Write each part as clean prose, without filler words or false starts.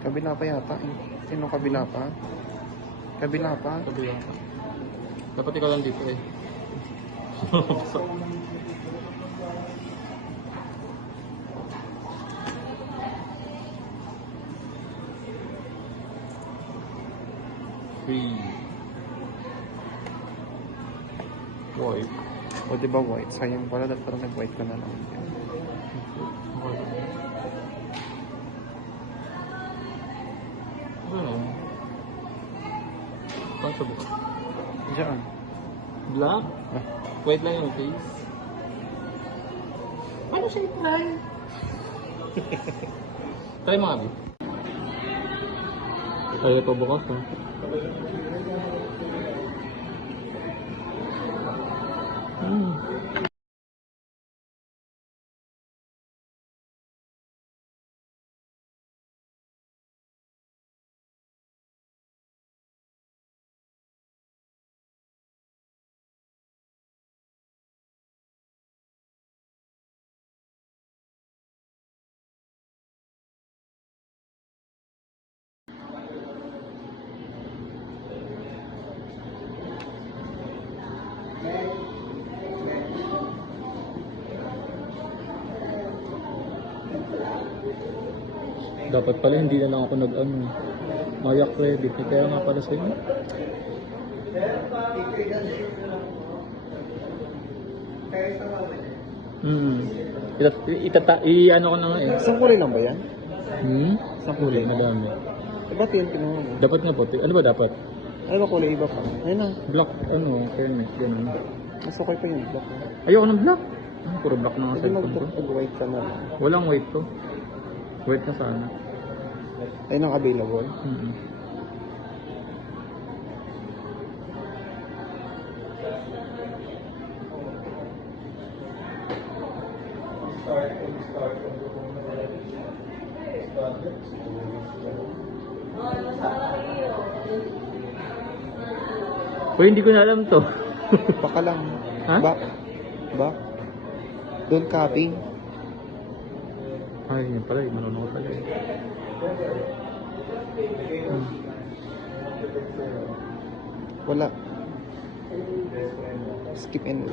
Kabila pa yata eh. Sino kabila pa? Kabila pa? Kabila pa. Dapat ikaw lang dito eh. Free. White. O diba white? Sayang pala, dapat parang nag-white ka na lang. Ano? Paano sa buka? Diyan. Black? Ah. White lang yung face. Paano siya i-try? Try mo Abi. Ay, ito bukas ha. Dapat pala hindi na lang ako nag-ano. Maya credit. Kaya nga pala sa inyo. I-ano ko na nga eh. Isang kulay lang ba yan? Isang kulay. Madami. Ba't yun kinuha mo? Dapat nga puti. Ano ba dapat? Ano ba kulay iba pa? Ayun na. Black. Ano? Fairness. Ganun. Mas okay pa yun. Black. Ayoko ng black. Puro black na nga Pwede cellphone ko. mag-white ka na lang. Walang white to. White na sana. Ayun ang available. Uy, hindi ko na alam to. Baka lang. Ha? Back. Don't copy. Ay, yun pala. Manunod pala eh. Wala. Skip and...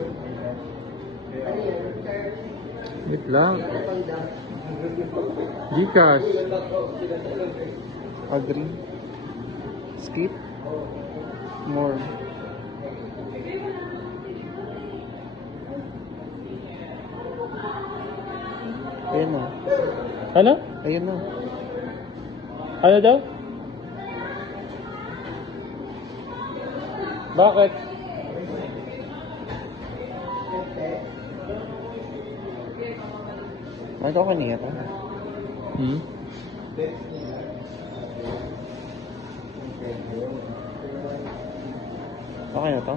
Wait lang. Gcash. Agree. Skip. More. Ayun na. Ano? Ayun na. Ano daw? Bakit? Ano ka niya pa? Okay na to?